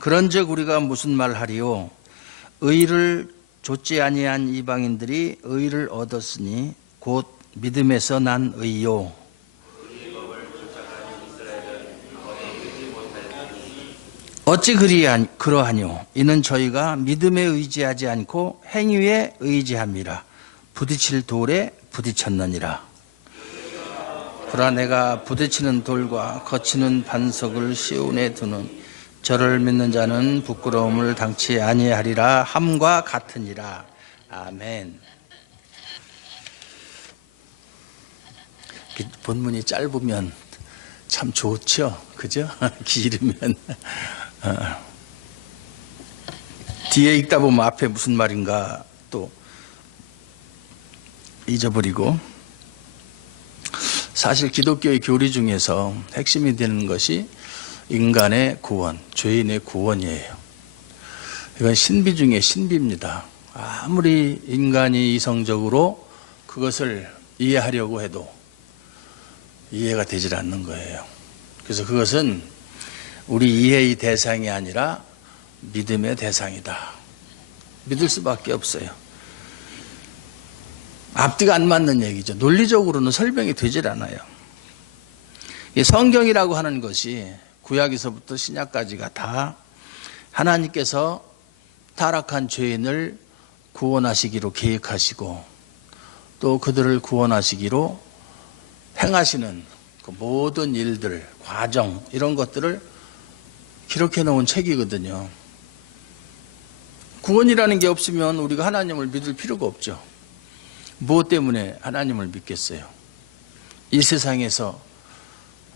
그런즉 우리가 무슨 말하리요? 의를 좇지 아니한 이방인들이 의를 얻었으니 곧 믿음에서 난 의요. 어찌 그러하뇨? 이는 저희가 믿음에 의지하지 않고 행위에 의지함이라. 부딪힐 돌에 부딪혔느니라. 보라, 내가 부딪히는 돌과 거치는 반석을 시온에 두는 저를 믿는 자는 부끄러움을 당치 아니하리라 함과 같으니라. 아멘. 본문이 짧으면 참 좋죠, 그죠? 길으면 뒤에 읽다 보면 앞에 무슨 말인가 또 잊어버리고. 사실 기독교의 교리 중에서 핵심이 되는 것이 인간의 구원, 죄인의 구원이에요. 이건 신비 중에 신비입니다. 아무리 인간이 이성적으로 그것을 이해하려고 해도 이해가 되질 않는 거예요. 그래서 그것은 우리 이해의 대상이 아니라 믿음의 대상이다. 믿을 수밖에 없어요. 앞뒤가 안 맞는 얘기죠. 논리적으로는 설명이 되질 않아요. 이 성경이라고 하는 것이 구약에서부터 신약까지가 다 하나님께서 타락한 죄인을 구원하시기로 계획하시고 또 그들을 구원하시기로 행하시는 그 모든 일들, 과정 이런 것들을 기록해 놓은 책이거든요. 구원이라는 게 없으면 우리가 하나님을 믿을 필요가 없죠. 무엇 때문에 하나님을 믿겠어요? 이 세상에서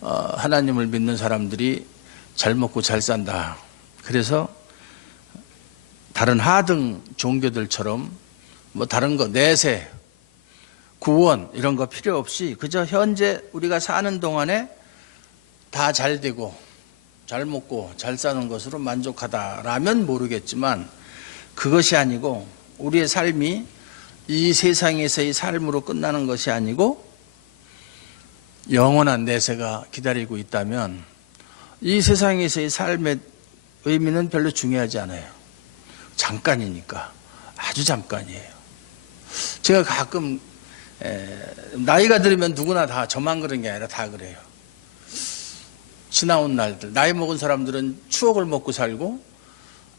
하나님을 믿는 사람들이 잘 먹고 잘 산다. 그래서 다른 하등 종교들처럼 뭐 다른 거 내세, 구원 이런 거 필요 없이 그저 현재 우리가 사는 동안에 다 잘 되고 잘 먹고 잘 사는 것으로 만족하다라면 모르겠지만 그것이 아니고 우리의 삶이 이 세상에서의 삶으로 끝나는 것이 아니고 영원한 내세가 기다리고 있다면 이 세상에서의 삶의 의미는 별로 중요하지 않아요. 잠깐이니까. 아주 잠깐이에요. 제가 가끔 나이가 들으면 누구나 다 저만 그런 게 아니라 다 그래요. 지나온 날들, 나이 먹은 사람들은 추억을 먹고 살고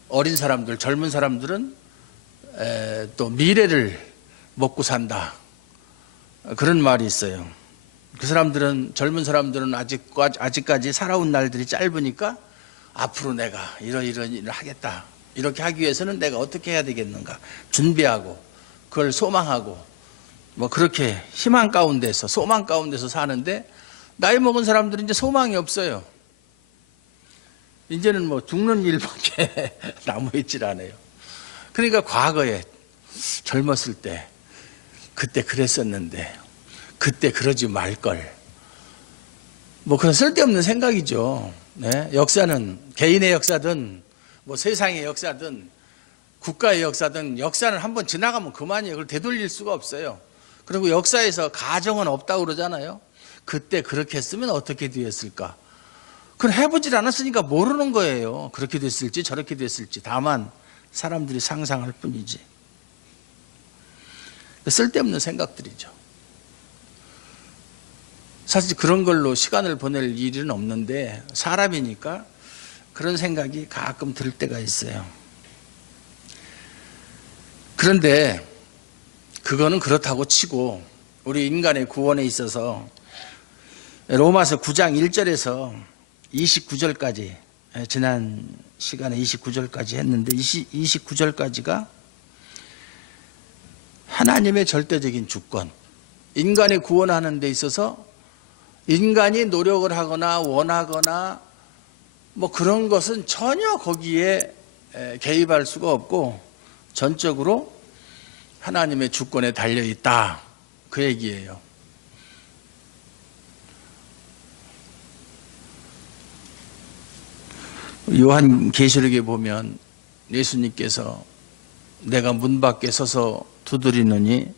어린 사람들, 젊은 사람들은 또 미래를 먹고 산다. 그런 말이 있어요. 그 사람들은, 젊은 사람들은 아직까지 살아온 날들이 짧으니까 앞으로 내가 이런 일을 하겠다. 이렇게 하기 위해서는 내가 어떻게 해야 되겠는가. 준비하고 그걸 소망하고 뭐 그렇게 희망 가운데서, 소망 가운데서 사는데 나이 먹은 사람들은 이제 소망이 없어요. 이제는 뭐 죽는 일밖에 남아있질 않아요. 그러니까 과거에 젊었을 때 그때 그랬었는데 그때 그러지 말걸. 뭐 그런 쓸데없는 생각이죠. 네? 역사는 개인의 역사든 뭐 세상의 역사든 국가의 역사든 역사는 한번 지나가면 그만이에요. 그걸 되돌릴 수가 없어요. 그리고 역사에서 가정은 없다고 그러잖아요. 그때 그렇게 했으면 어떻게 되었을까? 그걸 해보질 않았으니까 모르는 거예요. 그렇게 됐을지 저렇게 됐을지. 다만 사람들이 상상할 뿐이지. 쓸데없는 생각들이죠. 사실 그런 걸로 시간을 보낼 일은 없는데 사람이니까 그런 생각이 가끔 들 때가 있어요. 그런데 그거는 그렇다고 치고 우리 인간의 구원에 있어서 로마서 9장 1절에서 29절까지, 지난 시간에 29절까지 했는데 29절까지가 하나님의 절대적인 주권, 인간의 구원하는 데 있어서 인간이 노력을 하거나 원하거나 뭐 그런 것은 전혀 거기에 개입할 수가 없고 전적으로 하나님의 주권에 달려있다. 그 얘기예요. 요한계시록에 보면 예수님께서 내가 문 밖에 서서 두드리느니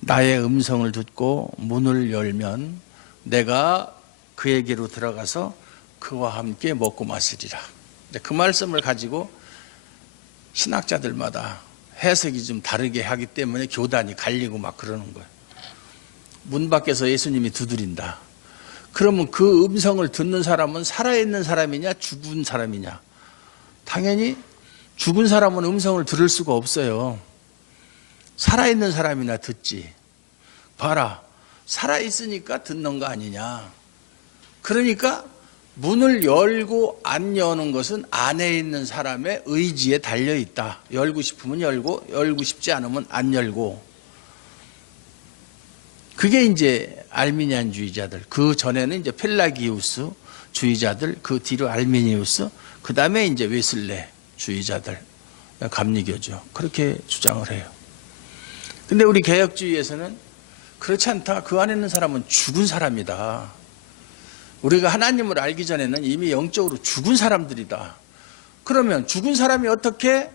나의 음성을 듣고 문을 열면 내가 그에게로 들어가서 그와 함께 먹고 마시리라. 그 말씀을 가지고 신학자들마다 해석이 좀 다르게 하기 때문에 교단이 갈리고 막 그러는 거예요. 문 밖에서 예수님이 두드린다. 그러면 그 음성을 듣는 사람은 살아있는 사람이냐 죽은 사람이냐? 당연히 죽은 사람은 음성을 들을 수가 없어요. 살아있는 사람이나 듣지. 봐라, 살아있으니까 듣는 거 아니냐. 그러니까 문을 열고 안 여는 것은 안에 있는 사람의 의지에 달려있다. 열고 싶으면 열고, 열고 싶지 않으면 안 열고. 그게 이제 알미니안주의자들, 그 전에는 이제 펠라기우스 주의자들, 그 뒤로 알미니우스, 그 다음에 이제 웨슬레 주의자들, 감리교죠. 그렇게 주장을 해요. 근데 우리 개혁주의에서는 그렇지 않다. 그 안에 있는 사람은 죽은 사람이다. 우리가 하나님을 알기 전에는 이미 영적으로 죽은 사람들이다. 그러면 죽은 사람이 어떻게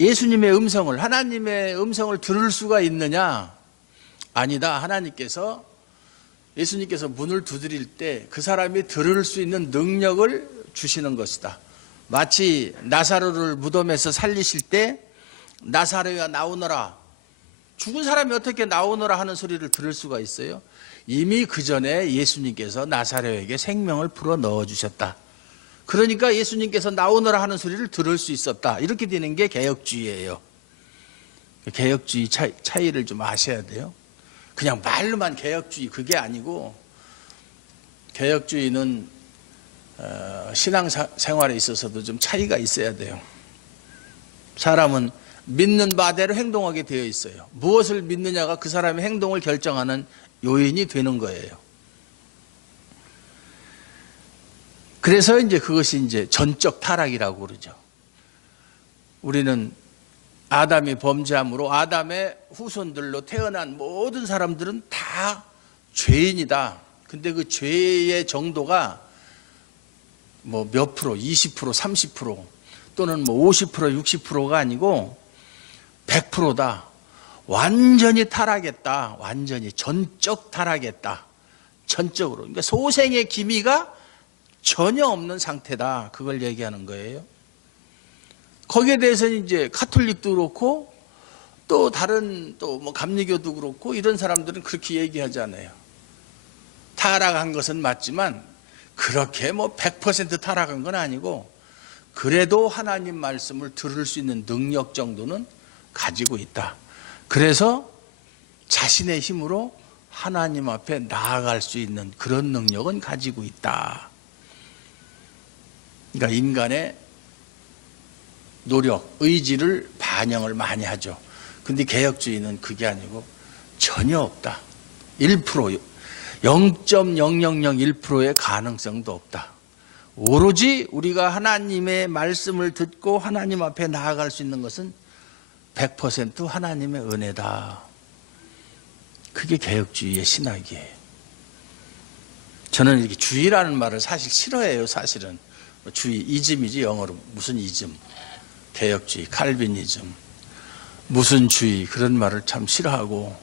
예수님의 음성을, 하나님의 음성을 들을 수가 있느냐? 아니다. 하나님께서, 예수님께서 문을 두드릴 때 그 사람이 들을 수 있는 능력을 주시는 것이다. 마치 나사로를 무덤에서 살리실 때 나사로야 나오너라. 죽은 사람이 어떻게 나오너라 하는 소리를 들을 수가 있어요? 이미 그 전에 예수님께서 나사로에게 생명을 불어 넣어주셨다. 그러니까 예수님께서 나오너라 하는 소리를 들을 수 있었다. 이렇게 되는 게 개혁주의예요. 개혁주의 차이를 좀 아셔야 돼요. 그냥 말로만 개혁주의, 그게 아니고, 개혁주의는 신앙생활에 있어서도 좀 차이가 있어야 돼요. 사람은 믿는 바대로 행동하게 되어 있어요. 무엇을 믿느냐가 그 사람의 행동을 결정하는 요인이 되는 거예요. 그래서 이제 그것이 이제 전적 타락이라고 그러죠. 우리는 아담이 범죄함으로 아담의 후손들로 태어난 모든 사람들은 다 죄인이다. 근데 그 죄의 정도가 뭐 몇 프로, 20%, 30% 또는 뭐 50%, 60%가 아니고 100%다. 완전히 타락했다. 완전히 전적 타락했다. 전적으로. 그러니까 소생의 기미가 전혀 없는 상태다. 그걸 얘기하는 거예요. 거기에 대해서는 이제 가톨릭도 그렇고 또 다른 또 뭐 감리교도 그렇고 이런 사람들은 그렇게 얘기하잖아요. 타락한 것은 맞지만 그렇게 뭐 100% 타락한 건 아니고 그래도 하나님 말씀을 들을 수 있는 능력 정도는 가지고 있다. 그래서 자신의 힘으로 하나님 앞에 나아갈 수 있는 그런 능력은 가지고 있다. 그러니까 인간의 노력, 의지를 반영을 많이 하죠. 근데 개혁주의는 그게 아니고 전혀 없다. 1%, 0.0001%의 가능성도 없다. 오로지 우리가 하나님의 말씀을 듣고 하나님 앞에 나아갈 수 있는 것은 100% 하나님의 은혜다. 그게 개혁주의의 신학이에요. 저는 이렇게 주의라는 말을 사실 싫어해요. 사실은 주의, 이즘이지 영어로. 무슨 이즘? 개혁주의, 칼빈이즘, 무슨 주의, 그런 말을 참 싫어하고,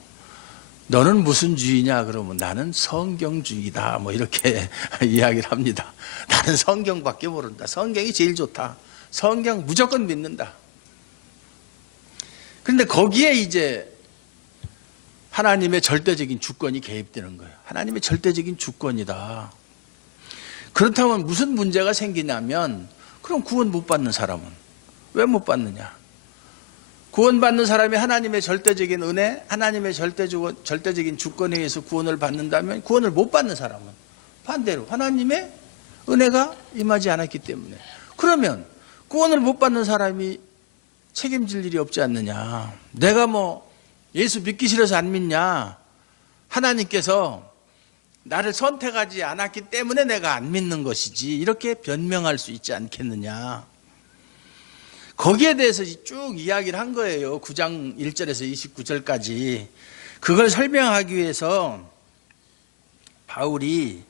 너는 무슨 주의냐 그러면 나는 성경주의다 뭐 이렇게 이야기를 합니다. 나는 성경밖에 모른다. 성경이 제일 좋다. 성경 무조건 믿는다. 그런데 거기에 이제 하나님의 절대적인 주권이 개입되는 거예요. 하나님의 절대적인 주권이다. 그렇다면 무슨 문제가 생기냐면, 그럼 구원 못 받는 사람은 왜 못 받느냐? 구원받는 사람이 하나님의 절대적인 은혜, 하나님의 절대적인 주권에 의해서 구원을 받는다면, 구원을 못 받는 사람은 반대로 하나님의 은혜가 임하지 않았기 때문에, 그러면 구원을 못 받는 사람이 책임질 일이 없지 않느냐? 내가 뭐 예수 믿기 싫어서 안 믿냐? 하나님께서 나를 선택하지 않았기 때문에 내가 안 믿는 것이지, 이렇게 변명할 수 있지 않겠느냐? 거기에 대해서 쭉 이야기를 한 거예요. 9장 1절에서 29절까지. 그걸 설명하기 위해서 바울이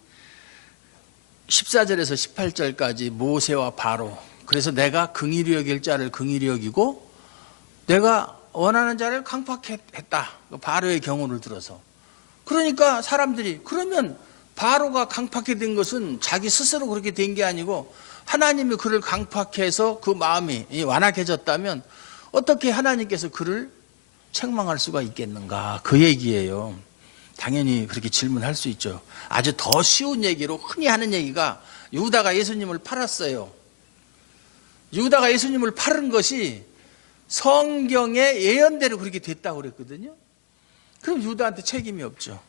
14절에서 18절까지 모세와 바로, 그래서 내가 긍휼히 여길 자를 긍휼히 여기고 내가 원하는 자를 강팍했다. 바로의 경우를 들어서. 그러니까 사람들이, 그러면 바로가 강팍해 된 것은 자기 스스로 그렇게 된 게 아니고 하나님이 그를 강팍해서 그 마음이 완악해졌다면 어떻게 하나님께서 그를 책망할 수가 있겠는가? 그 얘기예요. 당연히 그렇게 질문할 수 있죠. 아주 더 쉬운 얘기로 흔히 하는 얘기가 유다가 예수님을 팔았어요. 유다가 예수님을 팔은 것이 성경의 예언대로 그렇게 됐다고 그랬거든요. 그럼 유다한테 책임이 없죠.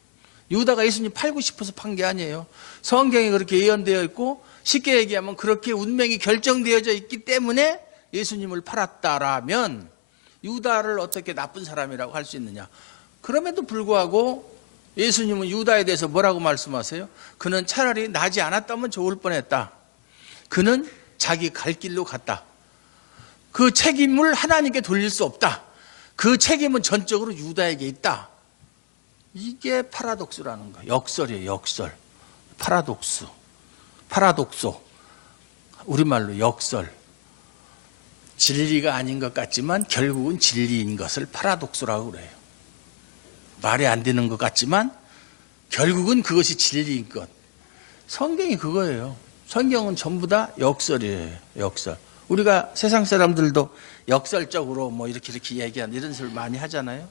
유다가 예수님 팔고 싶어서 판 게 아니에요. 성경에 그렇게 예언되어 있고 쉽게 얘기하면 그렇게 운명이 결정되어져 있기 때문에 예수님을 팔았다라면 유다를 어떻게 나쁜 사람이라고 할 수 있느냐. 그럼에도 불구하고 예수님은 유다에 대해서 뭐라고 말씀하세요? 그는 차라리 나지 않았다면 좋을 뻔했다. 그는 자기 갈 길로 갔다. 그 책임을 하나님께 돌릴 수 없다. 그 책임은 전적으로 유다에게 있다. 이게 파라독스라는 거예요. 역설이에요. 역설. 파라독소. 우리말로 역설. 진리가 아닌 것 같지만 결국은 진리인 것을 파라독스라고 그래요. 말이 안 되는 것 같지만 결국은 그것이 진리인 것. 성경이 그거예요. 성경은 전부 다 역설이에요. 역설. 우리가 세상 사람들도 역설적으로 뭐 이렇게 얘기하는 이런 소리를 많이 하잖아요.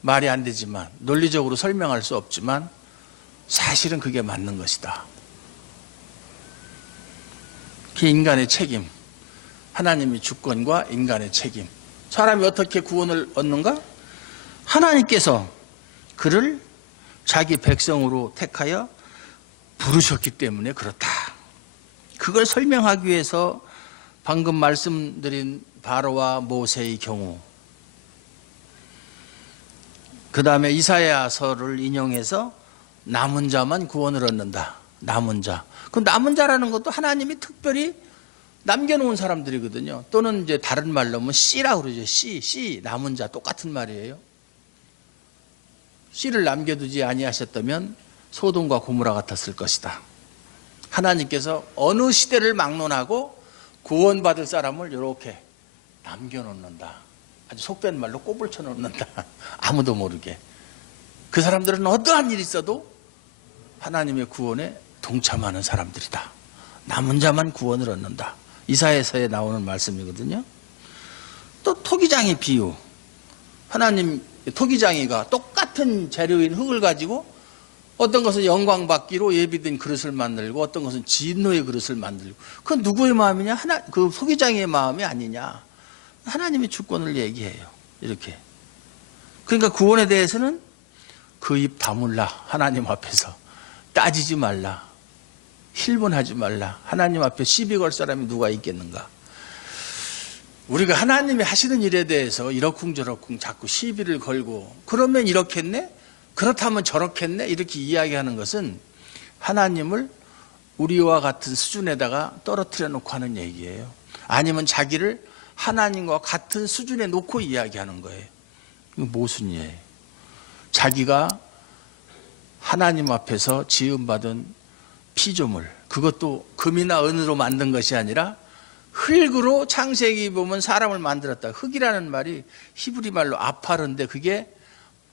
말이 안 되지만 논리적으로 설명할 수 없지만 사실은 그게 맞는 것이다. 그게 인간의 책임. 하나님의 주권과 인간의 책임. 사람이 어떻게 구원을 얻는가? 하나님께서 그를 자기 백성으로 택하여 부르셨기 때문에 그렇다. 그걸 설명하기 위해서 방금 말씀드린 바로와 모세의 경우, 그 다음에 이사야서를 인용해서 남은 자만 구원을 얻는다. 남은 자. 그 남은 자라는 것도 하나님이 특별히 남겨놓은 사람들이거든요. 또는 이제 다른 말로 하면 씨라고 그러죠. 씨, 남은 자 똑같은 말이에요. 씨를 남겨두지 아니하셨다면 소돔과 고모라 같았을 것이다. 하나님께서 어느 시대를 막론하고 구원받을 사람을 이렇게 남겨놓는다. 아주 속된 말로 꼽을 쳐놓는다. 아무도 모르게. 그 사람들은 어떠한 일이 있어도 하나님의 구원에 동참하는 사람들이다. 남은 자만 구원을 얻는다. 이사야서에 나오는 말씀이거든요. 또 토기장의 비유. 하나님 토기장이가 똑같은 재료인 흙을 가지고 어떤 것은 영광받기로 예비된 그릇을 만들고 어떤 것은 진노의 그릇을 만들고, 그건 누구의 마음이냐? 그 토기장의 마음이 아니냐? 하나님의 주권을 얘기해요. 이렇게. 그러니까 구원에 대해서는 그 입 다물라. 하나님 앞에서 따지지 말라. 힐문하지 말라. 하나님 앞에 시비 걸 사람이 누가 있겠는가? 우리가 하나님이 하시는 일에 대해서 이러쿵저러쿵 자꾸 시비를 걸고, 그러면 이렇겠네? 그렇다면 저렇겠네? 이렇게 이야기하는 것은 하나님을 우리와 같은 수준에다가 떨어뜨려 놓고 하는 얘기예요. 아니면 자기를 하나님과 같은 수준에 놓고 이야기하는 거예요. 이거 모순이에요. 자기가 하나님 앞에서 지음받은 피조물, 그것도 금이나 은으로 만든 것이 아니라 흙으로, 창세기 보면 사람을 만들었다. 흙이라는 말이 히브리 말로 아파른데 그게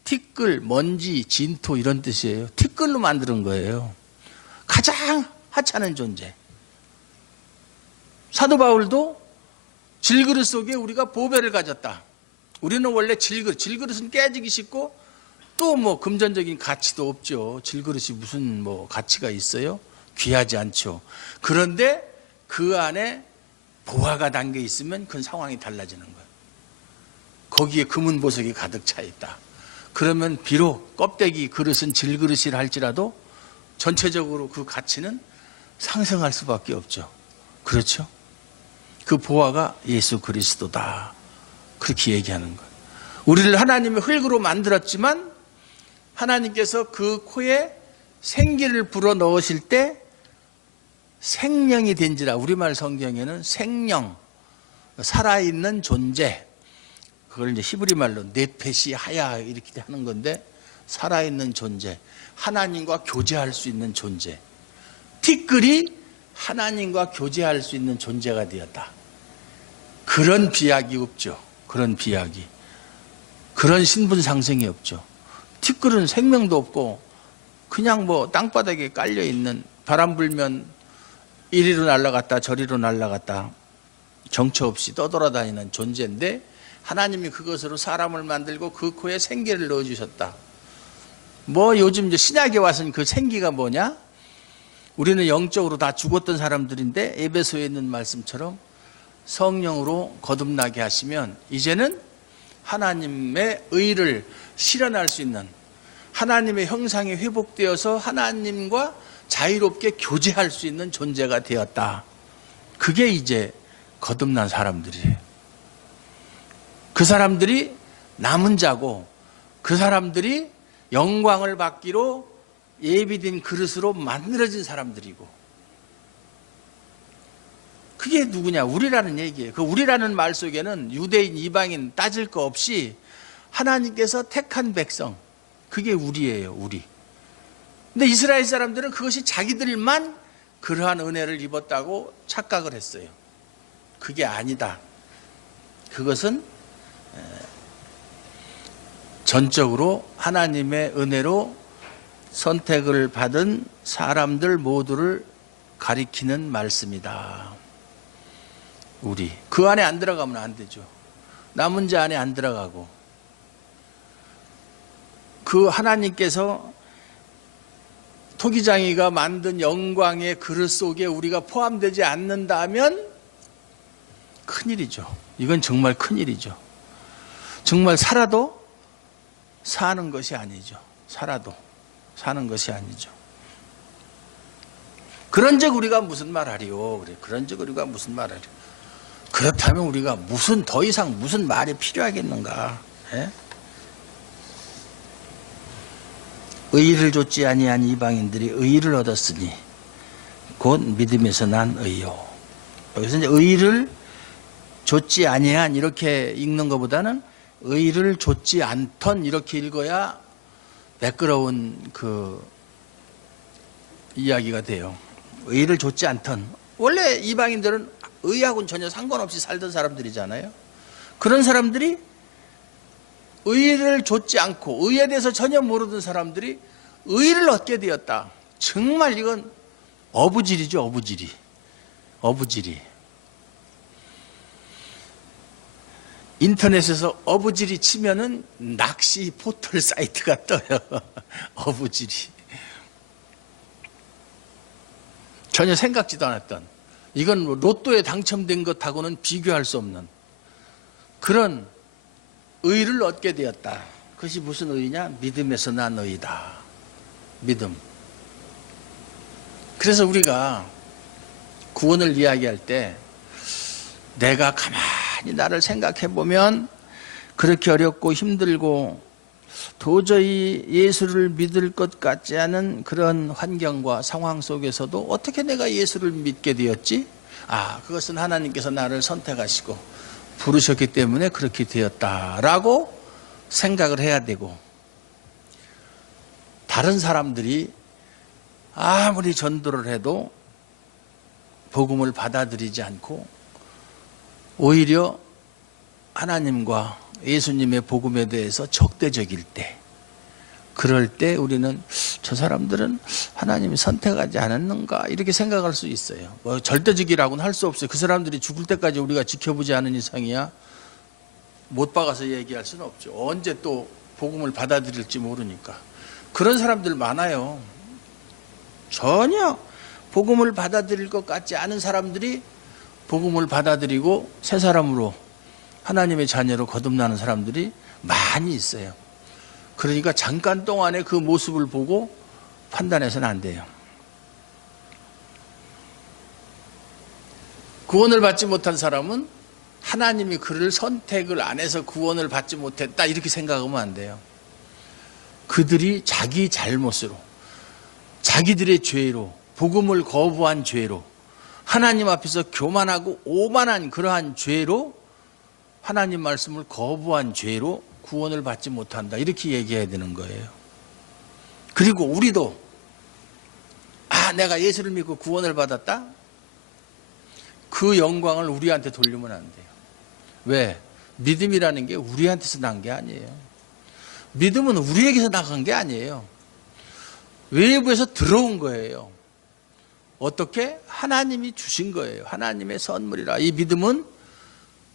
티끌, 먼지, 진토 이런 뜻이에요. 티끌로 만드는 거예요. 가장 하찮은 존재. 사도 바울도 질그릇 속에 우리가 보배를 가졌다. 우리는 원래 질그릇은 깨지기 쉽고 또 뭐 금전적인 가치도 없죠. 질그릇이 무슨 뭐 가치가 있어요? 귀하지 않죠. 그런데 그 안에 보화가 담겨 있으면 그 상황이 달라지는 거예요. 거기에 금은 보석이 가득 차 있다. 그러면 비록 껍데기 그릇은 질그릇이라 할지라도 전체적으로 그 가치는 상승할 수밖에 없죠. 그렇죠? 그 보화가 예수 그리스도다. 그렇게 얘기하는 거예요. 우리를 하나님의 흙으로 만들었지만 하나님께서 그 코에 생기를 불어 넣으실 때 생명이 된지라. 우리말 성경에는 생명, 살아있는 존재, 그걸 이제 히브리 말로 네페시 하야 이렇게 하는 건데, 살아있는 존재, 하나님과 교제할 수 있는 존재. 티끌이 하나님과 교제할 수 있는 존재가 되었다. 그런 비약이 없죠. 그런 비약이. 그런 신분 상승이 없죠. 티끌은 생명도 없고 그냥 뭐 땅바닥에 깔려 있는, 바람 불면 이리로 날아갔다 저리로 날아갔다 정처 없이 떠돌아다니는 존재인데 하나님이 그것으로 사람을 만들고 그 코에 생기를 넣어주셨다. 뭐 요즘 이제 신약에 와서는 그 생기가 뭐냐? 우리는 영적으로 다 죽었던 사람들인데 에베소에 있는 말씀처럼 성령으로 거듭나게 하시면 이제는 하나님의 의를 실현할 수 있는, 하나님의 형상이 회복되어서 하나님과 자유롭게 교제할 수 있는 존재가 되었다. 그게 이제 거듭난 사람들이에요. 그 사람들이 남은 자고 그 사람들이 영광을 받기로 예비된 그릇으로 만들어진 사람들이고, 그게 누구냐? 우리라는 얘기예요. 그 우리라는 말 속에는 유대인, 이방인 따질 거 없이 하나님께서 택한 백성, 그게 우리예요, 우리. 근데 이스라엘 사람들은 그것이 자기들만 그러한 은혜를 입었다고 착각을 했어요. 그게 아니다. 그것은 전적으로 하나님의 은혜로 선택을 받은 사람들 모두를 가리키는 말씀이다. 우리 그 안에 안 들어가면 안 되죠. 남은 자 안에 안 들어가고, 그 하나님께서 토기장이가 만든 영광의 그릇 속에 우리가 포함되지 않는다면 큰일이죠. 이건 정말 큰일이죠. 정말 살아도 사는 것이 아니죠. 살아도 사는 것이 아니죠. 그런즉 우리가 무슨 말하리요? 그래, 그런즉 우리가 무슨 말하리요? 그렇다면 우리가 무슨 더 이상 무슨 말이 필요하겠는가? 예? 의를 좇지 아니한 이방인들이 의를 얻었으니 곧 믿음에서 난 의요. 여기서 이제 의를 좇지 아니한 이렇게 읽는 것보다는 의를 좇지 않던 이렇게 읽어야 매끄러운 그 이야기가 돼요. 의를 좇지 않던, 원래 이방인들은 의하고는 전혀 상관없이 살던 사람들이잖아요. 그런 사람들이 의를 좇지 않고 의에 대해서 전혀 모르던 사람들이 의를 얻게 되었다. 정말 이건 어부질이죠. 어부질이. 인터넷에서 어부질이 치면은 낚시 포털 사이트가 떠요. 어부질이. 전혀 생각지도 않았던, 이건 로또에 당첨된 것하고는 비교할 수 없는 그런 의를 얻게 되었다. 그것이 무슨 의냐? 믿음에서 난 의다. 믿음. 그래서 우리가 구원을 이야기할 때 내가 가만히 나를 생각해 보면 그렇게 어렵고 힘들고 도저히 예수를 믿을 것 같지 않은 그런 환경과 상황 속에서도 어떻게 내가 예수를 믿게 되었지? 아, 그것은 하나님께서 나를 선택하시고 부르셨기 때문에 그렇게 되었다라고 생각을 해야 되고, 다른 사람들이 아무리 전도를 해도 복음을 받아들이지 않고 오히려 하나님과 예수님의 복음에 대해서 적대적일 때, 그럴 때 우리는 저 사람들은 하나님이 선택하지 않았는가 이렇게 생각할 수 있어요. 뭐 절대적이라고는 할 수 없어요. 그 사람들이 죽을 때까지 우리가 지켜보지 않은 이상이야 못 박아서 얘기할 수는 없죠. 언제 또 복음을 받아들일지 모르니까. 그런 사람들 많아요. 전혀 복음을 받아들일 것 같지 않은 사람들이 복음을 받아들이고 새 사람으로 하나님의 자녀로 거듭나는 사람들이 많이 있어요. 그러니까 잠깐 동안의 그 모습을 보고 판단해서는 안 돼요. 구원을 받지 못한 사람은 하나님이 그를 선택을 안 해서 구원을 받지 못했다 이렇게 생각하면 안 돼요. 그들이 자기 잘못으로, 자기들의 죄로, 복음을 거부한 죄로, 하나님 앞에서 교만하고 오만한 그러한 죄로, 하나님 말씀을 거부한 죄로 구원을 받지 못한다 이렇게 얘기해야 되는 거예요. 그리고 우리도 내가 예수를 믿고 구원을 받았다? 그 영광을 우리한테 돌리면 안 돼요. 왜? 믿음이라는 게 우리한테서 난 게 아니에요. 믿음은 우리에게서 나간 게 아니에요. 외부에서 들어온 거예요. 어떻게? 하나님이 주신 거예요. 하나님의 선물이라. 이 믿음은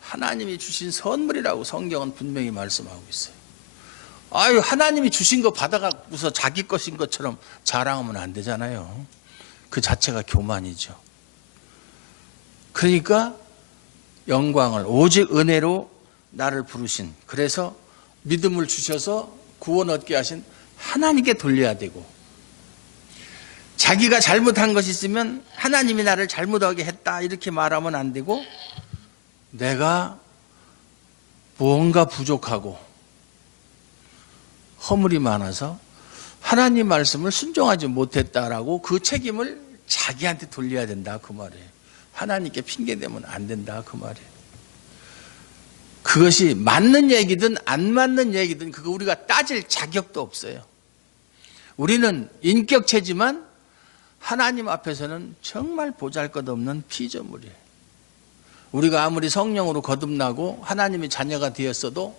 하나님이 주신 선물이라고 성경은 분명히 말씀하고 있어요. 아유, 하나님이 주신 거 받아가고서 자기 것인 것처럼 자랑하면 안 되잖아요. 그 자체가 교만이죠. 그러니까 영광을 오직 은혜로 나를 부르신, 그래서 믿음을 주셔서 구원 얻게 하신 하나님께 돌려야 되고, 자기가 잘못한 것이 있으면 하나님이 나를 잘못하게 했다 이렇게 말하면 안 되고, 내가 뭔가 부족하고 허물이 많아서 하나님 말씀을 순종하지 못했다라고 그 책임을 자기한테 돌려야 된다 그 말이에요. 하나님께 핑계대면 안 된다 그 말이에요. 그것이 맞는 얘기든 안 맞는 얘기든 그거 우리가 따질 자격도 없어요. 우리는 인격체지만 하나님 앞에서는 정말 보잘것없는 피조물이에요. 우리가 아무리 성령으로 거듭나고 하나님의 자녀가 되었어도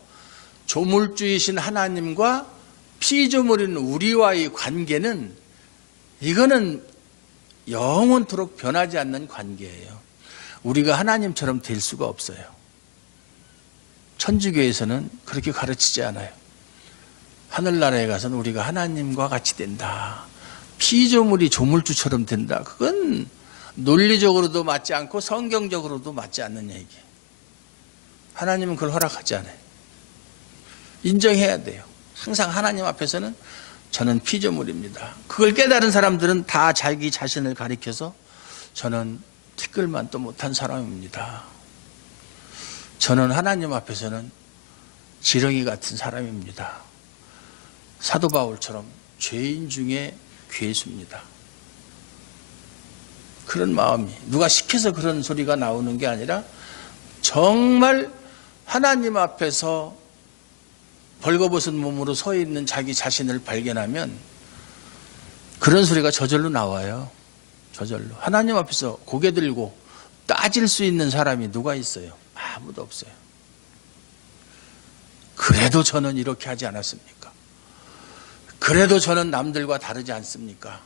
조물주이신 하나님과 피조물인 우리와의 관계는, 이거는 영원토록 변하지 않는 관계예요. 우리가 하나님처럼 될 수가 없어요. 천주교에서는 그렇게 가르치지 않아요. 하늘나라에 가서는 우리가 하나님과 같이 된다, 피조물이 조물주처럼 된다. 그건 논리적으로도 맞지 않고 성경적으로도 맞지 않는 얘기예요. 하나님은 그걸 허락하지 않아요. 인정해야 돼요. 항상 하나님 앞에서는 저는 피조물입니다. 그걸 깨달은 사람들은 다 자기 자신을 가리켜서 저는 티끌만도 못한 사람입니다. 저는 하나님 앞에서는 지렁이 같은 사람입니다. 사도 바울처럼 죄인 중에 괴수입니다. 그런 마음이, 누가 시켜서 그런 소리가 나오는 게 아니라 정말 하나님 앞에서 벌거벗은 몸으로 서 있는 자기 자신을 발견하면 그런 소리가 저절로 나와요. 저절로. 하나님 앞에서 고개 들고 따질 수 있는 사람이 누가 있어요? 아무도 없어요. 그래도 저는 이렇게 하지 않았습니까? 그래도 저는 남들과 다르지 않습니까?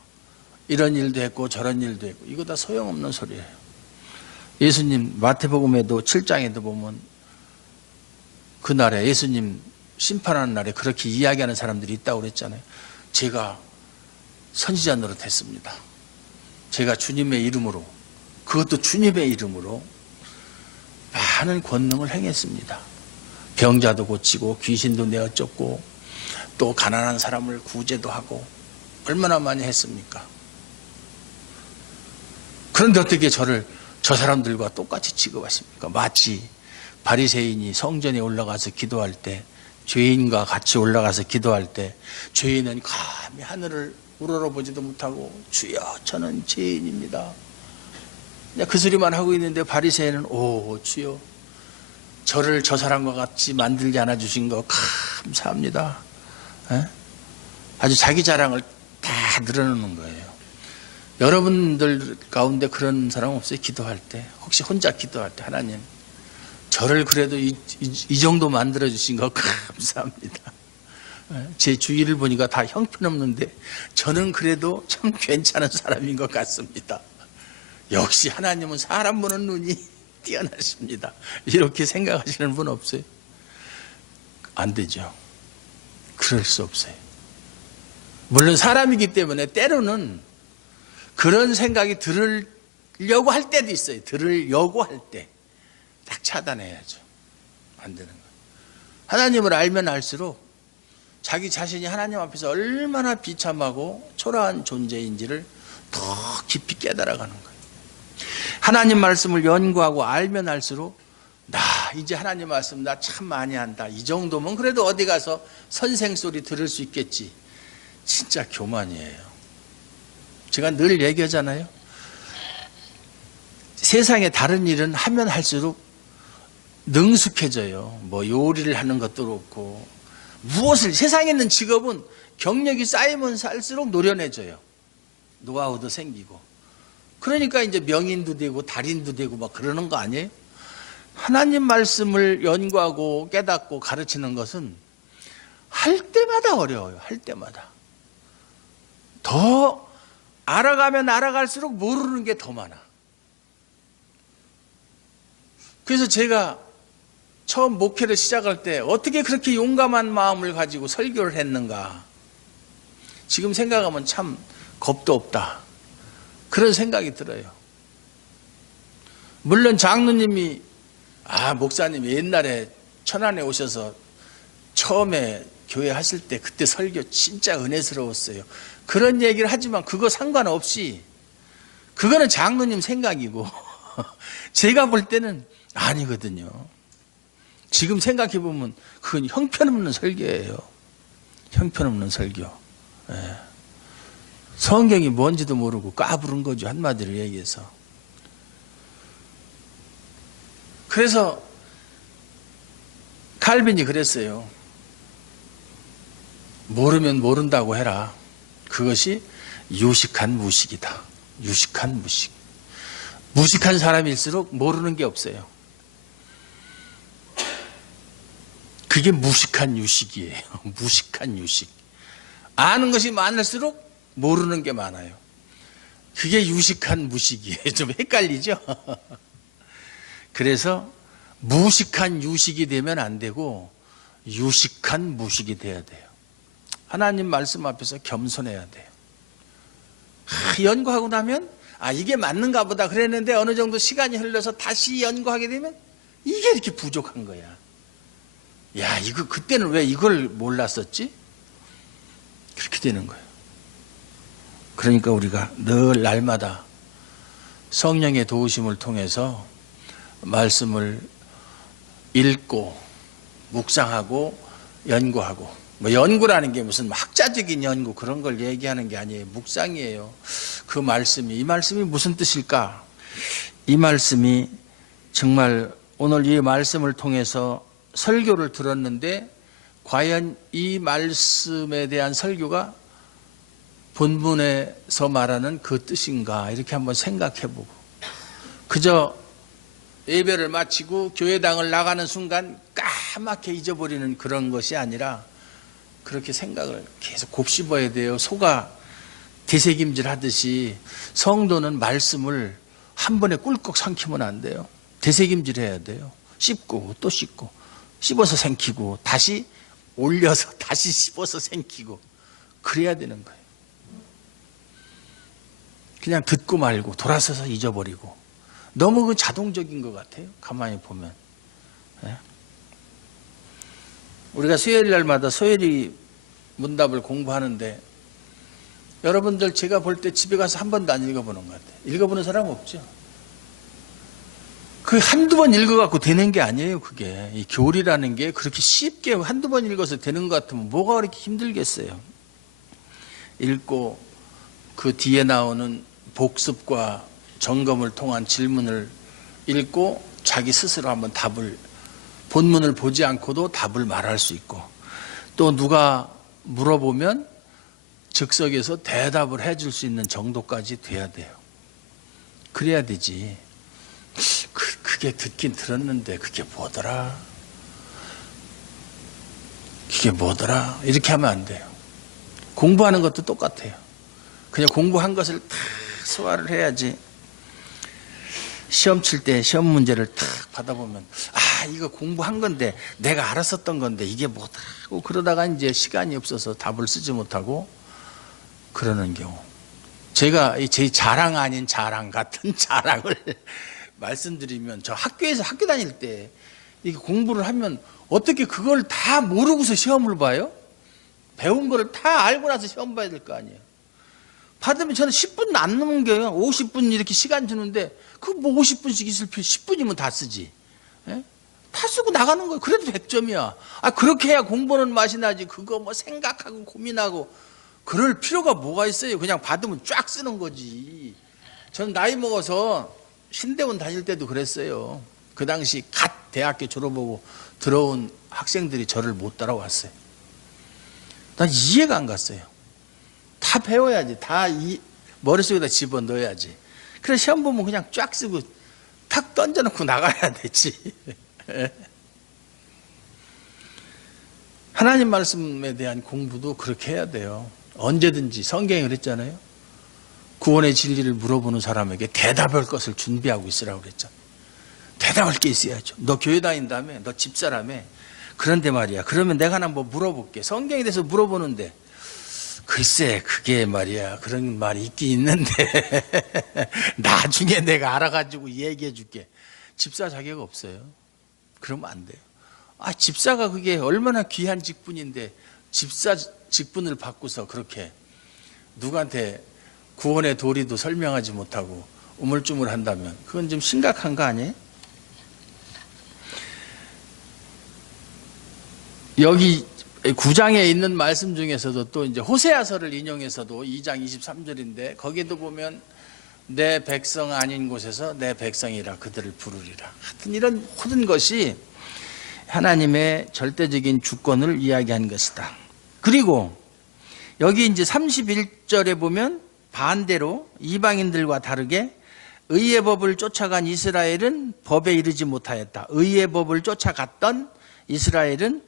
이런 일도 했고 저런 일도 했고, 이거 다 소용없는 소리예요. 예수님 마태복음에도 7장에도 보면 그날에 예수님 심판하는 날에 그렇게 이야기하는 사람들이 있다고 그랬잖아요. 제가 선지자 노릇했습니다. 제가 주님의 이름으로, 그것도 주님의 이름으로 많은 권능을 행했습니다. 병자도 고치고 귀신도 내어쫓고 또 가난한 사람을 구제도 하고 얼마나 많이 했습니까? 그런데 어떻게 저를 저 사람들과 똑같이 취급하십니까? 마치 바리새인이 성전에 올라가서 기도할 때, 죄인과 같이 올라가서 기도할 때 죄인은 감히 하늘을 우러러보지도 못하고 주여 저는 죄인입니다, 그 소리만 하고 있는데 바리새인은 오 주여 저를 저 사람과 같이 만들지 않아 주신 거 감사합니다. 에? 아주 자기 자랑을 다 늘어놓는 거예요. 여러분들 가운데 그런 사람 없어요? 기도할 때, 혹시 혼자 기도할 때 하나님 저를 그래도 이 정도 만들어 주신 거 감사합니다. 제 주위를 보니까 다 형편없는데 저는 그래도 참 괜찮은 사람인 것 같습니다. 역시 하나님은 사람 보는 눈이 뛰어나십니다. 이렇게 생각하시는 분 없어요? 안 되죠. 그럴 수 없어요. 물론 사람이기 때문에 때로는 그런 생각이 들으려고 할 때도 있어요. 들으려고 할 때 딱 차단해야죠. 안 되는 거예요. 하나님을 알면 알수록 자기 자신이 하나님 앞에서 얼마나 비참하고 초라한 존재인지를 더 깊이 깨달아가는 거예요. 하나님 말씀을 연구하고 알면 알수록 나 이제 하나님 말씀 나 참 많이 한다, 이 정도면 그래도 어디 가서 선생 소리 들을 수 있겠지. 진짜 교만이에요. 제가 늘 얘기하잖아요. 세상에 다른 일은 하면 할수록 능숙해져요. 뭐 요리를 하는 것도 그렇고, 무엇을, 세상에 있는 직업은 경력이 쌓이면 쌓일수록 노련해져요. 노하우도 생기고. 그러니까 이제 명인도 되고 달인도 되고 막 그러는 거 아니에요? 하나님 말씀을 연구하고 깨닫고 가르치는 것은 할 때마다 어려워요. 할 때마다. 더 알아가면 알아갈수록 모르는 게 더 많아. 그래서 제가 처음 목회를 시작할 때 어떻게 그렇게 용감한 마음을 가지고 설교를 했는가. 지금 생각하면 참 겁도 없다. 그런 생각이 들어요. 물론 장로님이 목사님이 옛날에 천안에 오셔서 처음에 교회 하실 때 그때 설교 진짜 은혜스러웠어요. 그런 얘기를 하지만 그거 상관없이 그거는 장로님 생각이고 제가 볼 때는 아니거든요. 지금 생각해 보면 그건 형편없는 설교예요. 형편없는 설교. 예. 성경이 뭔지도 모르고 까부른 거죠. 한마디로 얘기해서. 그래서 칼빈이 그랬어요. 모르면 모른다고 해라. 그것이 유식한 무식이다. 유식한 무식. 무식한 사람일수록 모르는 게 없어요. 그게 무식한 유식이에요. 무식한 유식. 아는 것이 많을수록 모르는 게 많아요. 그게 유식한 무식이에요. 좀 헷갈리죠? 그래서 무식한 유식이 되면 안 되고 유식한 무식이 돼야 돼요. 하나님 말씀 앞에서 겸손해야 돼요. 연구하고 나면 이게 맞는가 보다 그랬는데 어느 정도 시간이 흘러서 다시 연구하게 되면 이게 이렇게 부족한 거야. 야, 이거 그때는 왜 이걸 몰랐었지? 그렇게 되는 거예요. 그러니까 우리가 늘 날마다 성령의 도우심을 통해서 말씀을 읽고 묵상하고 연구하고, 연구라는 게 무슨 학자적인 연구 그런 걸 얘기하는 게 아니에요. 묵상이에요. 그 말씀이, 이 말씀이 무슨 뜻일까? 이 말씀이 정말 오늘 이 말씀을 통해서 설교를 들었는데 과연 이 말씀에 대한 설교가 본문에서 말하는 그 뜻인가 이렇게 한번 생각해보고, 그저 예배를 마치고 교회당을 나가는 순간 까맣게 잊어버리는 그런 것이 아니라 그렇게 생각을 계속 곱씹어야 돼요. 소가 되새김질 하듯이 성도는 말씀을 한 번에 꿀꺽 삼키면 안 돼요. 되새김질 해야 돼요. 씹고 또 씹고 씹어서 생기고 다시 올려서 다시 씹어서 생기고 그래야 되는 거예요. 그냥 듣고 말고 돌아서서 잊어버리고 너무 그 자동적인 것 같아요. 가만히 보면. 네? 우리가 수요일 날마다 수요일이 문답을 공부하는데 여러분들 제가 볼 때 집에 가서 한 번도 안 읽어보는 것 같아요. 읽어보는 사람 없죠? 그 한두 번 읽어갖고 되는 게 아니에요. 그게 이 교리라는 게 그렇게 쉽게 한두 번 읽어서 되는 것 같으면 뭐가 그렇게 힘들겠어요. 읽고 그 뒤에 나오는 복습과 점검을 통한 질문을 읽고 자기 스스로 한번 답을, 본문을 보지 않고도 답을 말할 수 있고, 또 누가 물어보면 즉석에서 대답을 해줄 수 있는 정도까지 돼야 돼요. 그래야 되지. 그게 듣긴 들었는데 그게 뭐더라? 그게 뭐더라? 이렇게 하면 안 돼요. 공부하는 것도 똑같아요. 그냥 공부한 것을 다 소화를 해야지. 시험 칠 때 시험 문제를 탁 받아보면 이거 공부한 건데 내가 알았었던 건데 이게 뭐더라고 그러다가 이제 시간이 없어서 답을 쓰지 못하고 그러는 경우. 제가 제 자랑 아닌 자랑 같은 자랑을 말씀드리면, 저 학교에서 학교 다닐 때 이게 공부를 하면 어떻게 그걸 다 모르고서 시험을 봐요? 배운 거를 다 알고 나서 시험 봐야 될 거 아니에요. 받으면 저는 10분 안 넘겨요. 50분 이렇게 시간 주는데 그 뭐 50분씩 있을 필요, 10분이면 다 쓰지. 예? 다 쓰고 나가는 거예요. 그래도 100점이야. 그렇게 해야 공부는 맛이 나지. 그거 뭐 생각하고 고민하고 그럴 필요가 뭐가 있어요. 그냥 받으면 쫙 쓰는 거지. 저는 나이 먹어서 신대원 다닐 때도 그랬어요. 그 당시 갓 대학교 졸업하고 들어온 학생들이 저를 못 따라왔어요. 난 이해가 안 갔어요. 다 배워야지. 다 머릿속에다 집어넣어야지. 그래서 시험 보면 그냥 쫙 쓰고 탁 던져놓고 나가야 되지. 하나님 말씀에 대한 공부도 그렇게 해야 돼요. 언제든지 성경이 그랬잖아요. 구원의 진리를 물어보는 사람에게 대답할 것을 준비하고 있으라고 그랬죠. 대답할 게 있어야죠. 너 교회 다닌다며? 너 집사라며? 그런데 말이야. 그러면 내가 하나 뭐 물어볼게. 성경에 대해서 물어보는데 글쎄 그게 말이야. 그런 말이 있긴 있는데 나중에 내가 알아가지고 얘기해 줄게. 집사 자격 없어요. 그러면 안 돼요. 집사가 그게 얼마나 귀한 직분인데 집사 직분을 받고서 그렇게 누구한테 구원의 도리도 설명하지 못하고 우물쭈물한다면 그건 좀 심각한 거 아니에요? 여기 9장에 있는 말씀 중에서도 또 이제 호세아서를 인용해서도 2장 23절인데 거기에도 보면 내 백성 아닌 곳에서 내 백성이라 그들을 부르리라. 하여튼 이런 모든 것이 하나님의 절대적인 주권을 이야기한 것이다. 그리고 여기 이제 31절에 보면 반대로 이방인들과 다르게 의의 법을 쫓아간 이스라엘은 법에 이르지 못하였다. 의의 법을 쫓아갔던 이스라엘은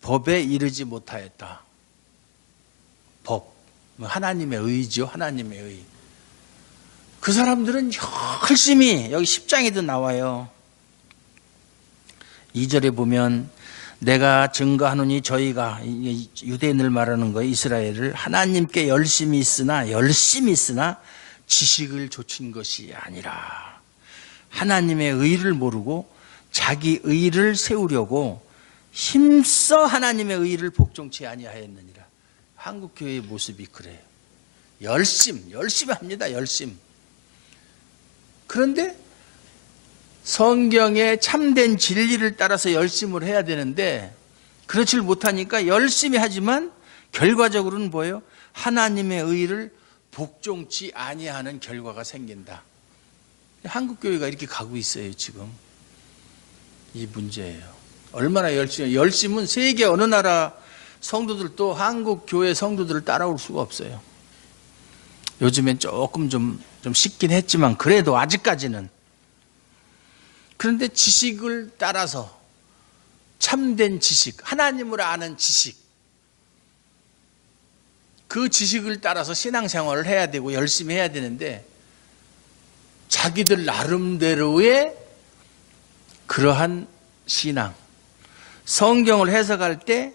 법에 이르지 못하였다. 법, 하나님의 의죠. 하나님의 의. 그 사람들은 열심히, 여기 10장에도 나와요. 2절에 보면 내가 증거하노니 저희가, 유대인을 말하는 거예요. 이스라엘을 하나님께 열심히 있으나 지식을 좇은 것이 아니라 하나님의 의를 모르고 자기 의를 세우려고 힘써 하나님의 의를 복종치 아니하였느니라. 한국교회의 모습이 그래요. 열심히 합니다. 열심. 그런데 성경의 참된 진리를 따라서 열심을 해야 되는데 그렇지 못하니까 열심히 하지만 결과적으로는 뭐예요? 하나님의 의를 복종치 아니하는 결과가 생긴다. 한국교회가 이렇게 가고 있어요. 지금 이 문제예요. 얼마나 열심은 세계 어느 나라 성도들도 한국교회 성도들을 따라올 수가 없어요. 요즘엔 조금 좀 식긴 했지만 그래도 아직까지는. 그런데 지식을 따라서 참된 지식, 하나님을 아는 지식, 그 지식을 따라서 신앙생활을 해야 되고 열심히 해야 되는데 자기들 나름대로의 그러한 신앙, 성경을 해석할 때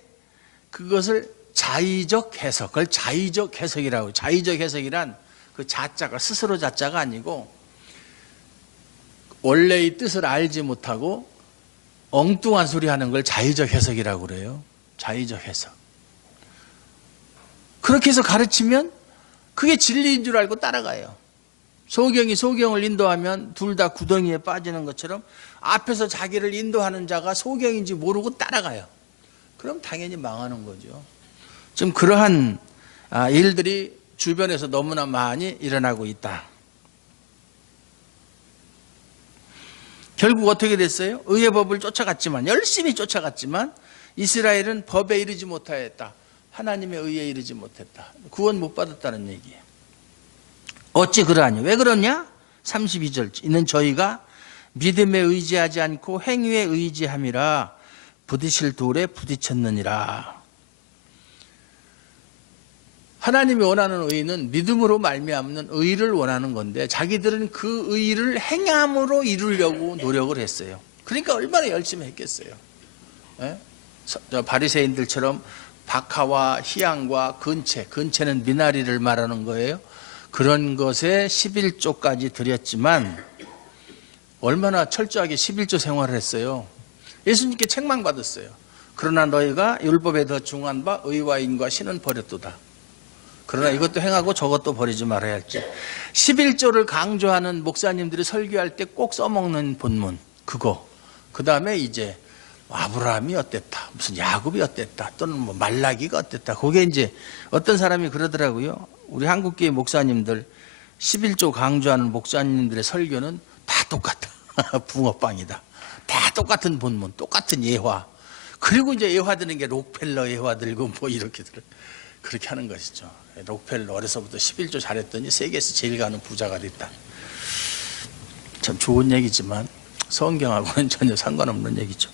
그것을 자의적 해석, 그걸 자의적 해석이라고. 자의적 해석이란 그 자자가 스스로 자자가 아니고 원래의 뜻을 알지 못하고 엉뚱한 소리 하는 걸 자의적 해석이라고 그래요. 자의적 해석. 그렇게 해서 가르치면 그게 진리인 줄 알고 따라가요. 소경이 소경을 인도하면 둘 다 구덩이에 빠지는 것처럼 앞에서 자기를 인도하는 자가 소경인지 모르고 따라가요. 그럼 당연히 망하는 거죠. 지금 그러한 일들이 주변에서 너무나 많이 일어나고 있다. 결국 어떻게 됐어요? 의의 법을 쫓아갔지만, 열심히 쫓아갔지만 이스라엘은 법에 이르지 못하였다. 하나님의 의에 이르지 못했다. 구원 못 받았다는 얘기예요. 어찌 그러하냐? 왜 그러냐? 32절. 이는 저희가 믿음에 의지하지 않고 행위에 의지함이라 부딪힐 돌에 부딪혔느니라. 하나님이 원하는 의는 믿음으로 말미암는 의를 원하는 건데 자기들은 그 의를 행함으로 이루려고 노력을 했어요. 그러니까 얼마나 열심히 했겠어요. 바리새인들처럼 박하와 희양과 근체는 미나리를 말하는 거예요. 그런 것에 11조까지 드렸지만 얼마나 철저하게 11조 생활을 했어요. 예수님께 책망받았어요. 그러나 너희가 율법에 더 중한 바 의와 인과 신은 버렸도다. 그러나 이것도 행하고 저것도 버리지 말아야 할지. 11조를 강조하는 목사님들이 설교할 때 꼭 써먹는 본문 그거. 그 다음에 이제 아브라함이 어땠다, 무슨 야곱이 어땠다, 또는 뭐 말라기가 어땠다. 그게 이제 어떤 사람이 그러더라고요. 우리 한국교회 목사님들 11조 강조하는 목사님들의 설교는 다 똑같다. 붕어빵이다. 다 똑같은 본문, 똑같은 예화. 그리고 이제 예화 드는 게 록펠러 예화 들고 뭐 이렇게 그렇게 하는 것이죠. 록펠러 어려서부터 11조 잘했더니 세계에서 제일 가는 부자가 됐다. 참 좋은 얘기지만 성경하고는 전혀 상관없는 얘기죠.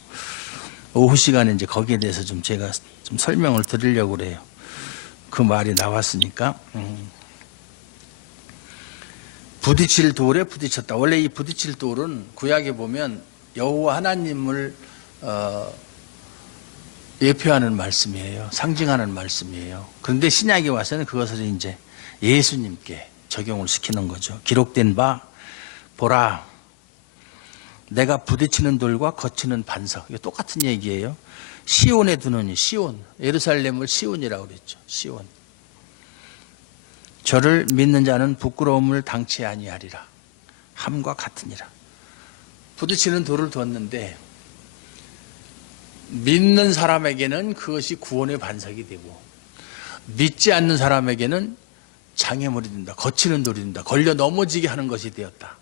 오후 시간에 이제 거기에 대해서 좀 제가 좀 설명을 드리려고 그래요. 그 말이 나왔으니까. 부딪힐 돌에 부딪혔다. 원래 이 부딪힐 돌은 구약에 보면 여호와 하나님을 예표하는 말씀이에요. 상징하는 말씀이에요. 그런데 신약에 와서는 그것을 이제 예수님께 적용을 시키는 거죠. 기록된 바 보라, 내가 부딪히는 돌과 거치는 반석. 이게 똑같은 얘기예요. 시온에 두느니, 시온, 예루살렘을 시온이라고 그랬죠. 시온. 저를 믿는 자는 부끄러움을 당치 아니하리라. 함과 같으니라. 부딪히는 돌을 뒀는데 믿는 사람에게는 그것이 구원의 반석이 되고 믿지 않는 사람에게는 장애물이 된다. 거치는 돌이 된다. 걸려 넘어지게 하는 것이 되었다.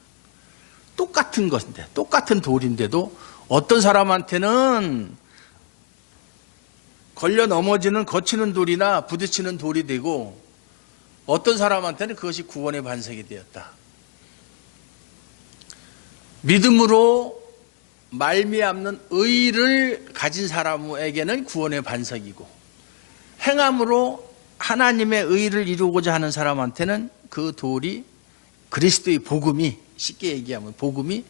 똑같은 것인데, 똑같은 돌인데도 어떤 사람한테는 걸려 넘어지는 거치는 돌이나 부딪히는 돌이 되고 어떤 사람한테는 그것이 구원의 반석이 되었다. 믿음으로 말미암는 의를 가진 사람에게는 구원의 반석이고 행함으로 하나님의 의를 이루고자 하는 사람한테는 그 돌이 그리스도의 복음이, 쉽게 얘기하면 복음이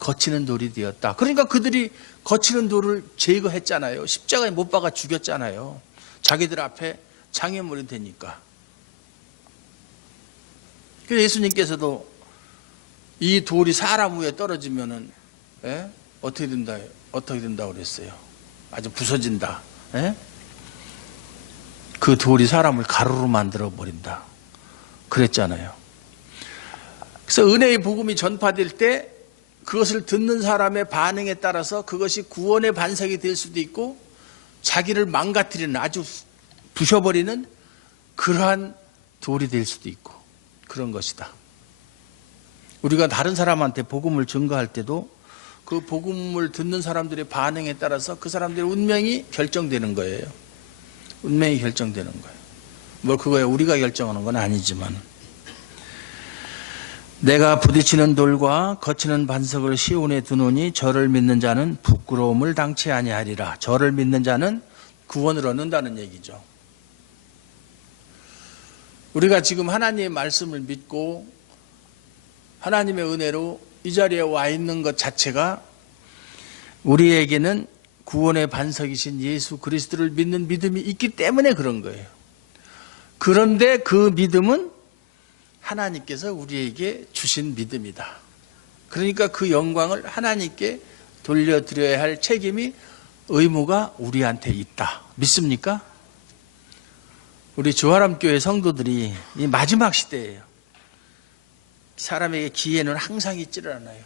거치는 돌이 되었다. 그러니까 그들이 거치는 돌을 제거했잖아요. 십자가에 못 박아 죽였잖아요. 자기들 앞에 장애물이 되니까. 그래서 예수님께서도 이 돌이 사람 위에 떨어지면은 어떻게 된다고 그랬어요? 아주 부서진다. 그 돌이 사람을 가루로 만들어 버린다. 그랬잖아요. 그래서 은혜의 복음이 전파될 때 그것을 듣는 사람의 반응에 따라서 그것이 구원의 반석이 될 수도 있고 자기를 망가뜨리는, 아주 부셔버리는 그러한 돌이 될 수도 있고 그런 것이다. 우리가 다른 사람한테 복음을 증거할 때도 그 복음을 듣는 사람들의 반응에 따라서 그 사람들의 운명이 결정되는 거예요. 운명이 결정되는 거예요. 뭐 그거에 우리가 결정하는 건 아니지만, 내가 부딪히는 돌과 거치는 반석을 시온에 두노니 저를 믿는 자는 부끄러움을 당치 아니하리라. 저를 믿는 자는 구원을 얻는다는 얘기죠. 우리가 지금 하나님의 말씀을 믿고 하나님의 은혜로 이 자리에 와 있는 것 자체가 우리에게는 구원의 반석이신 예수 그리스도를 믿는 믿음이 있기 때문에 그런 거예요. 그런데 그 믿음은 하나님께서 우리에게 주신 믿음이다. 그러니까 그 영광을 하나님께 돌려드려야 할 책임이, 의무가 우리한테 있다. 믿습니까? 우리 주하람교회 성도들이 이 마지막 시대예요. 사람에게 기회는 항상 있지를 않아요.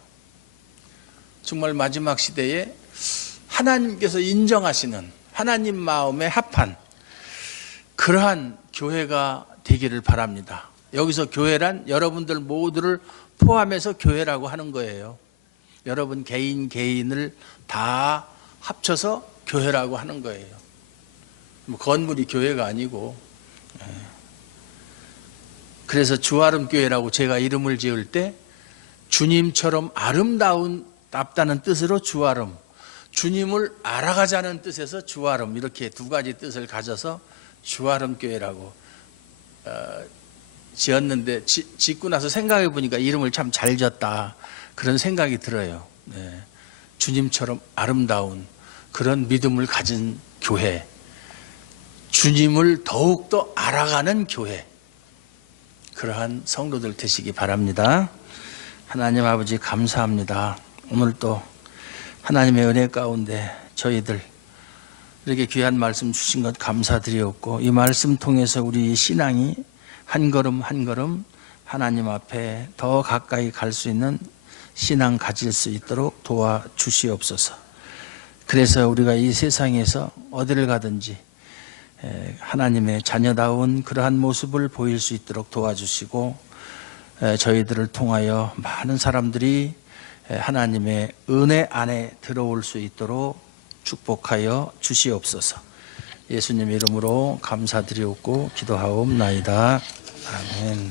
정말 마지막 시대에 하나님께서 인정하시는, 하나님 마음에 합한 그러한 교회가 되기를 바랍니다. 여기서 교회란 여러분들 모두를 포함해서 교회라고 하는 거예요. 여러분 개인을 다 합쳐서 교회라고 하는 거예요. 뭐 건물이 교회가 아니고. 그래서 주아름교회라고 제가 이름을 지을 때 주님처럼 아름답다는 뜻으로 주아름, 주님을 알아가자는 뜻에서 주아름, 이렇게 두 가지 뜻을 가져서 주아름교회라고 지었는데, 짓고 나서 생각해 보니까 이름을 참 잘 지었다, 그런 생각이 들어요. 주님처럼 아름다운 그런 믿음을 가진 교회, 주님을 더욱더 알아가는 교회, 그러한 성도들 되시기 바랍니다. 하나님 아버지 감사합니다. 오늘 또 하나님의 은혜 가운데 저희들 이렇게 귀한 말씀 주신 것 감사드리옵고, 이 말씀 통해서 우리 신앙이 한 걸음 한 걸음 하나님 앞에 더 가까이 갈 수 있는 신앙 가질 수 있도록 도와주시옵소서. 그래서 우리가 이 세상에서 어디를 가든지 하나님의 자녀다운 그러한 모습을 보일 수 있도록 도와주시고, 저희들을 통하여 많은 사람들이 하나님의 은혜 안에 들어올 수 있도록 축복하여 주시옵소서. 예수님 이름으로 감사드리옵고 기도하옵나이다. 아멘.